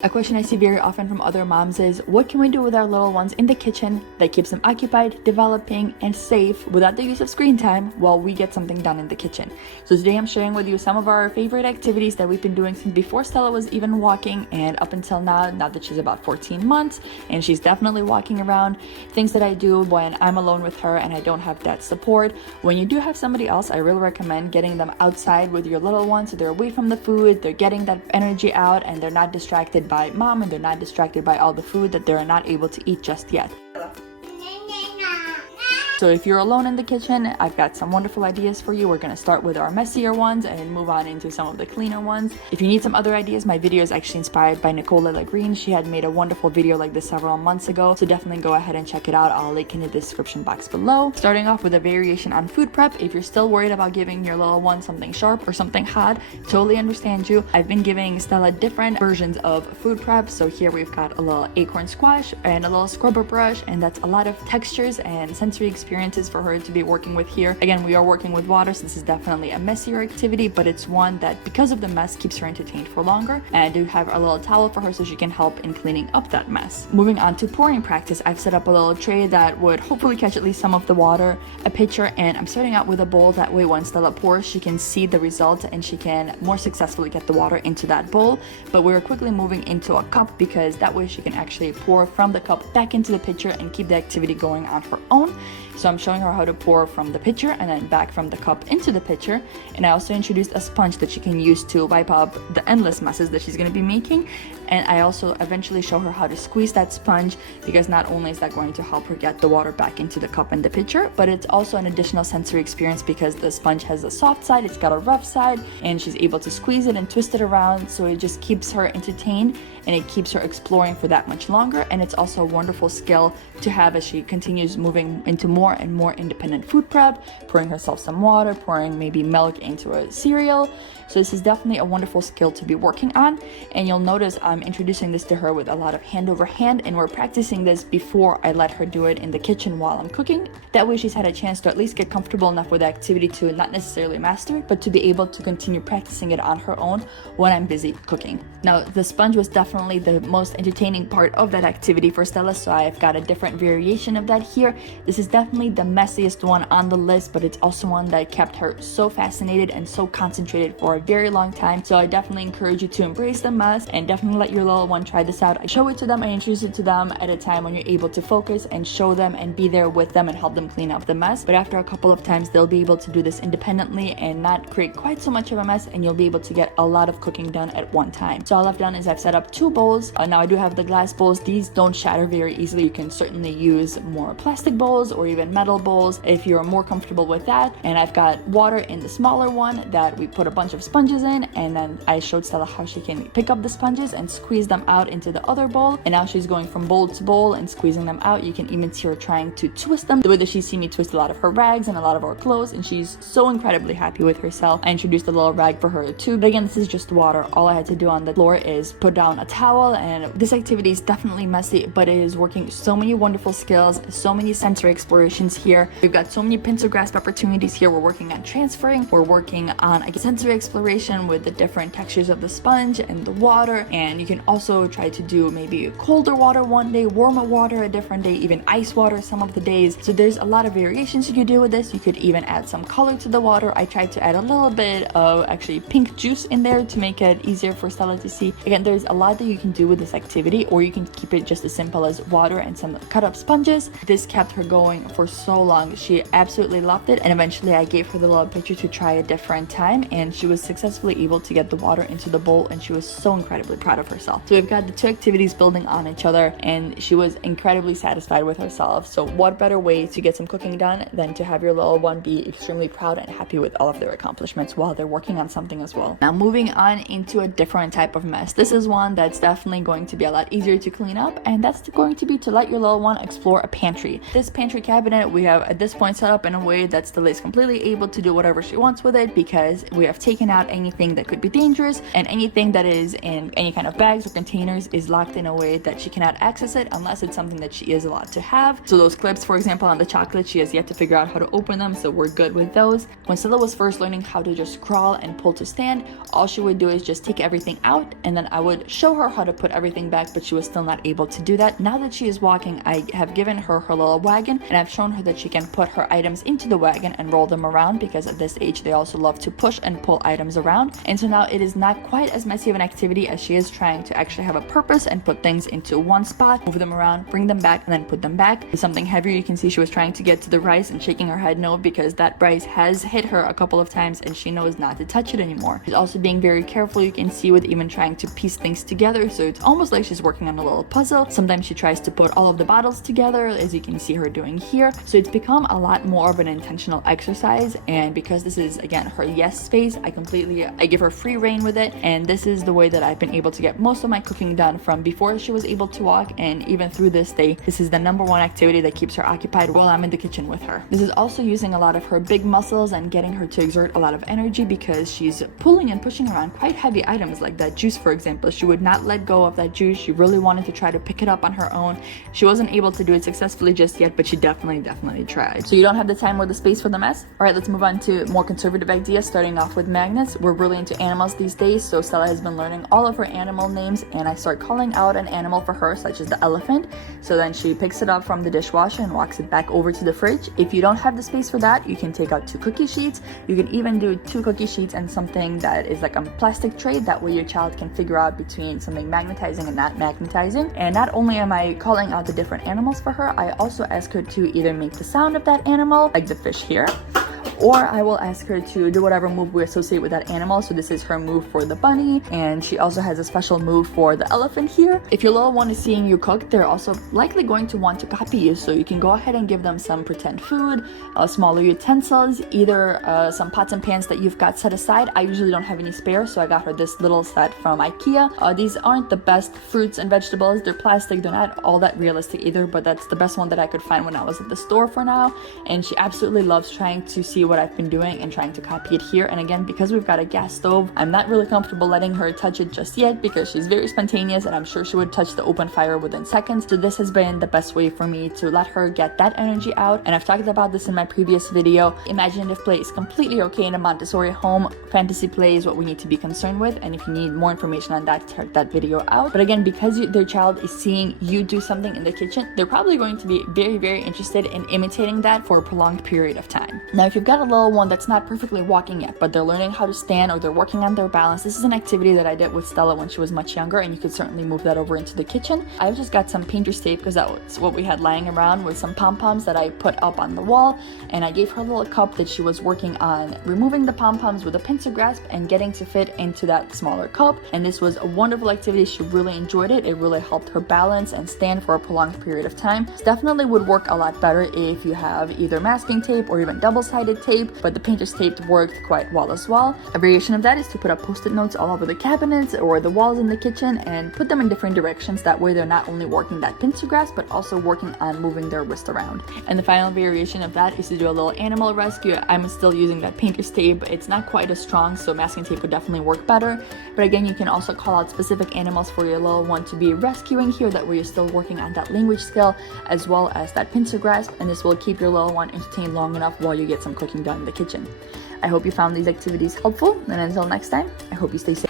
A question I see very often from other moms is, what can we do with our little ones in the kitchen that keeps them occupied, developing, and safe without the use of screen time while we get something done in the kitchen? So today I'm sharing with you some of our favorite activities that we've been doing since before Stella was even walking and up until now that she's about 14 months and she's definitely walking around. Things that I do when I'm alone with her and I don't have that support. When you do have somebody else, I really recommend getting them outside with your little ones so they're away from the food, they're getting that energy out, and they're not distracted by mom, and they're not distracted by all the food that they're not able to eat just yet. So if you're alone in the kitchen, I've got some wonderful ideas for you. We're going to start with our messier ones and move on into some of the cleaner ones. If you need some other ideas, my video is actually inspired by Nicola Green. She had made a wonderful video like this several months ago, so definitely go ahead and check it out. I'll link in the description box below. Starting off with a variation on food prep. If you're still worried about giving your little one something sharp or something hot, totally understand you. I've been giving Stella different versions of food prep. So here we've got a little acorn squash and a little scrubber brush, and that's a lot of textures and sensory experiences for her to be working with here. Again, we are working with water, so this is definitely a messier activity, but it's one that, because of the mess, keeps her entertained for longer. And I do have a little towel for her so she can help in cleaning up that mess. Moving on to pouring practice, I've set up a little tray that would hopefully catch at least some of the water, a pitcher, and I'm starting out with a bowl. That way when Stella pours, she can see the result and she can more successfully get the water into that bowl. But we're quickly moving into a cup because that way she can actually pour from the cup back into the pitcher and keep the activity going on her own. So I'm showing her how to pour from the pitcher and then back from the cup into the pitcher. And I also introduced a sponge that she can use to wipe up the endless messes that she's going to be making. And I also eventually show her how to squeeze that sponge, because not only is that going to help her get the water back into the cup and the pitcher, but it's also an additional sensory experience because the sponge has a soft side, it's got a rough side, and she's able to squeeze it and twist it around. So it just keeps her entertained and it keeps her exploring for that much longer. And it's also a wonderful skill to have as she continues moving into more and more independent food prep, pouring herself some water, pouring maybe milk into a cereal. So this is definitely a wonderful skill to be working on. And you'll notice I'm introducing this to her with a lot of hand over hand, and we're practicing this before I let her do it in the kitchen while I'm cooking. That way she's had a chance to at least get comfortable enough with the activity to not necessarily master it, but to be able to continue practicing it on her own when I'm busy cooking. Now, the sponge was definitely the most entertaining part of that activity for Stella, so I've got a different variation of that here. This is definitely the messiest one on the list, but it's also one that kept her so fascinated and so concentrated for a very long time. So I definitely encourage you to embrace the mess and definitely let your little one try this out. I show it to them, I introduce it to them at a time when you're able to focus and show them and be there with them and help them clean up the mess. But after a couple of times, they'll be able to do this independently and not create quite so much of a mess, and you'll be able to get a lot of cooking done at one time. So all I've done is I've set up 2 bowls. Now I do have the glass bowls. These don't shatter very easily. You can certainly use more plastic bowls or even metal bowls if you're more comfortable with that. And I've got water in the smaller one that we put a bunch of sponges in, and then I showed Stella how she can pick up the sponges and squeeze them out into the other bowl. And now she's going from bowl to bowl and squeezing them out. You can even see her trying to twist them the way that she's seen me twist a lot of her rags and a lot of our clothes, and she's so incredibly happy with herself. I introduced a little rag for her too, but again, this is just water. All I had to do on the floor is put down a towel, and this activity is definitely messy, but it is working so many wonderful skills, so many sensory explorations here. We've got so many pencil grasp opportunities here. We're working on transferring, we're working on a sensory exploration with the different textures of the sponge and the water, and you can also try to do maybe colder water one day, warmer water a different day, even ice water some of the days. So there's a lot of variations you could do with this. You could even add some color to the water. I tried to add a little bit of actually pink juice in there to make it easier for Stella to see. Again, there's a lot that you can do with this activity, or you can keep it just as simple as water and some cut up sponges. This kept her going for so long. She absolutely loved it, and eventually I gave her the little pitcher to try a different time, and she was successfully able to get the water into the bowl, and she was so incredibly proud of herself. So we've got the 2 activities building on each other, and she was incredibly satisfied with herself. So what better way to get some cooking done than to have your little one be extremely proud and happy with all of their accomplishments while they're working on something as well. Now moving on into a different type of mess. This is one that's definitely going to be a lot easier to clean up, and that's going to be to let your little one explore a pantry. This pantry cabinet we have at this point set up in a way that Stella is completely able to do whatever she wants with it, because we have taken out anything that could be dangerous, and anything that is in any kind of bags or containers is locked in a way that she cannot access it unless it's something that she is allowed to have. So those clips, for example, on the chocolate, she has yet to figure out how to open them, so we're good with those. When Stella was first learning how to just crawl and pull to stand, all she would do is just take everything out, and then I would show her how to put everything back, but she was still not able to do that. Now that she is walking, I have given her her little wagon, and I've shown her that she can put her items into the wagon and roll them around, because at this age they also love to push and pull items around. And so now it is not quite as messy of an activity, as she is trying to actually have a purpose and put things into one spot, move them around, bring them back, and then put them back. With something heavier, you can see she was trying to get to the rice and shaking her head no, because that rice has hit her a couple of times and she knows not to touch it anymore. She's also being very careful, you can see, with even trying to piece things together, so it's almost like she's working on a little puzzle. Sometimes she tries to put all of the bottles together, as you can see her doing here. So it's become a lot more of an intentional exercise, and because this is, again, her yes space, I give her free reign with it, and this is the way that I've been able to get most of my cooking done from before she was able to walk, and even through this day, this is the number one activity that keeps her occupied while I'm in the kitchen with her. This is also using a lot of her big muscles and getting her to exert a lot of energy, because she's pulling and pushing around quite heavy items like that juice, for example. She would not let go of that juice. She really wanted to try to pick it up on her own. She wasn't able to do it successfully just yet, but she definitely tried. So you don't have the time or the space for the mess? All right, let's move on to more conservative ideas, starting off with magnets. We're really into animals these days, so Stella has been learning all of her animal names, and I start calling out an animal for her, such as the elephant. So then she picks it up from the dishwasher and walks it back over to the fridge. If you don't have the space for that, you can take out 2 cookie sheets. You can even do 2 cookie sheets and something that is like a plastic tray. That way your child can figure out between something magnetizing and not magnetizing. And not only am I calling out the different animals for her, I also ask her to either make the sound of that animal, like the fish here, or I will ask her to do whatever move we associate with that animal. So this is her move for the bunny, and she also has a special move for the elephant here. If your little one is seeing you cook, they're also likely going to want to copy you, so you can go ahead and give them some pretend food, smaller utensils, either some pots and pans that you've got set aside. I usually don't have any spare, so I got her this little set from IKEA. These aren't the best fruits and vegetables. They're plastic, they're not all that realistic either, but that's the best one that I could find when I was at the store for now. And she absolutely loves trying to see what I've been doing and trying to copy it here. And again, because we've got a gas stove, I'm not really comfortable letting her touch it just yet, because she's very spontaneous and I'm sure she would touch the open fire within seconds. So this has been the best way for me to let her get that energy out. And I've talked about this in my previous video. Imaginative play is completely okay in a Montessori home. Fantasy play is what we need to be concerned with, and if you need more information on that, check that video out. But again, because their child is seeing you do something in the kitchen, they're probably going to be very interested in imitating that for a prolonged period of time. Now, if you've got a little one that's not perfectly walking yet, but they're learning how to stand or they're working on their balance, this is an activity that I did with Stella when she was much younger, and you could certainly move that over into the kitchen. I've just got some painter's tape, because that's what we had lying around, with some pom-poms that I put up on the wall, and I gave her a little cup that she was working on removing the pom-poms with a pincer grasp and getting to fit into that smaller cup. And this was a wonderful activity. She really enjoyed it. It really helped her balance and stand for a prolonged period of time. This definitely would work a lot better if you have either masking tape or even double-sided tape, but the painter's tape worked quite well as well. A variation of that is to put up post-it notes all over the cabinets or the walls in the kitchen and put them in different directions. That way they're not only working that pincer grasp, but also working on moving their wrist around. And the final variation of that is to do a little animal rescue. I'm still using that painter's tape. It's not quite as strong, so masking tape would definitely work better. But again, you can also call out specific animals for your little one to be rescuing here. That way you're still working on that language skill as well as that pincer grasp, and this will keep your little one entertained long enough while you get some cooking done in the kitchen. I hope you found these activities helpful, and until next time, I hope you stay safe.